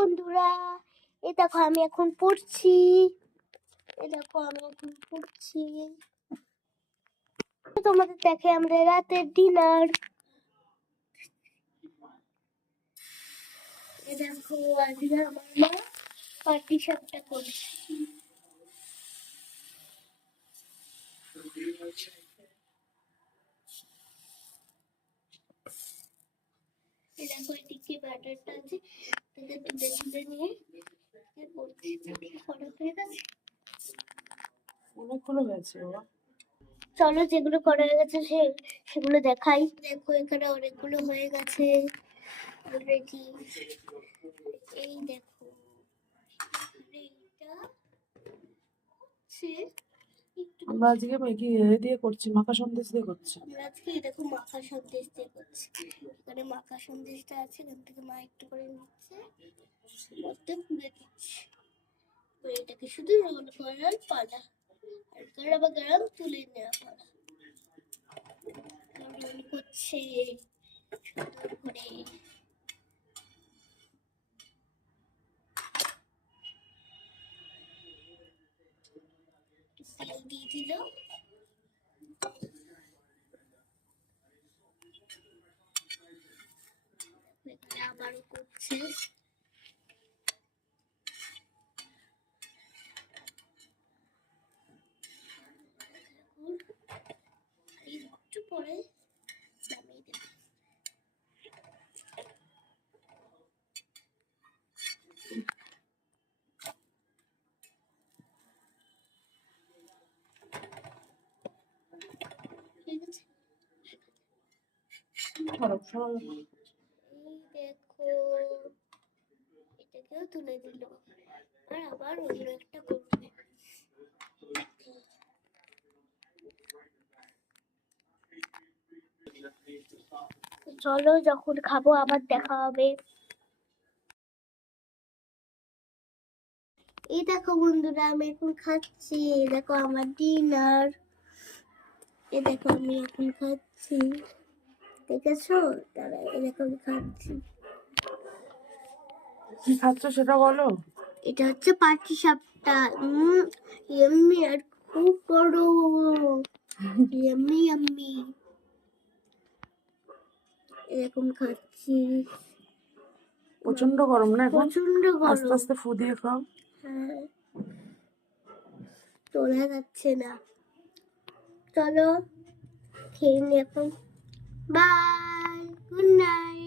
বন্ধুরা, এই দেখো আমি এখন পড়ছি। তোমাদের দেখে আমাদের রাতের ডিনার। এই দেখো আজকে আমার মা পাটি সাপটা করছে। এই দেখো এদিকে ব্যাটারটা আছে, তুলে তুলে নিয়ে অনেকগুলো হয়েছে বাবা। চলো যেগুলো করা হয়ে গেছে সেগুলো দেখাই। দেখো এখানে অনেকগুলো হয়ে গেছে অলরেডি। এই দেখো এইটা হচ্ছে আমরা আজকে ম্যাগি দিয়ে করছি, মাখা সন্দেশ দিয়ে করছি। আমরা আজকে এই দেখো মাখা সন্দেশ দিয়ে করছি। এখানে মাখা সন্দেশটা আছে, এখান থেকে মা একটু করে নিচ্ছে, মধ্যে পুড়ে দিচ্ছে। এটাকে শুধু রোল করার পালা, আর গরম গরম তুলে নেওয়া পালা। রোল করছে সুন্দর করে। তেল দিয়ে দিল, আবারও করছে। একটু পরে নামিয়ে দেবে। ঠিক আছে, এই দেখো এটাকেও তুলে দিল, আর আবার অন্য একটা করবে। চলো যখন খাবো আবার দেখা হবে। এই দেখো বন্ধুরা আমি এখন খাচ্ছি। এই দেখো আমার ডিনার। এই দেখো আমি এখন খাচ্ছি, দেখেছো? তারা এই দেখো আমি খাচ্ছি। কি খাচ্ছ সেটা বলো। এটা হচ্ছে পাটি সাপটা। ইয়াম্মি, আর খুব বড়। Yummy yummy. এরকম খাচ্ছি। প্রচন্ড গরম না এখন? প্রচন্ড আস্তে গরম। আস্তে ফু দিয়ে খাও। হ্যাঁ, তোলা যাচ্ছে না। চলো খেয়ে নি এখন। Bye, good night.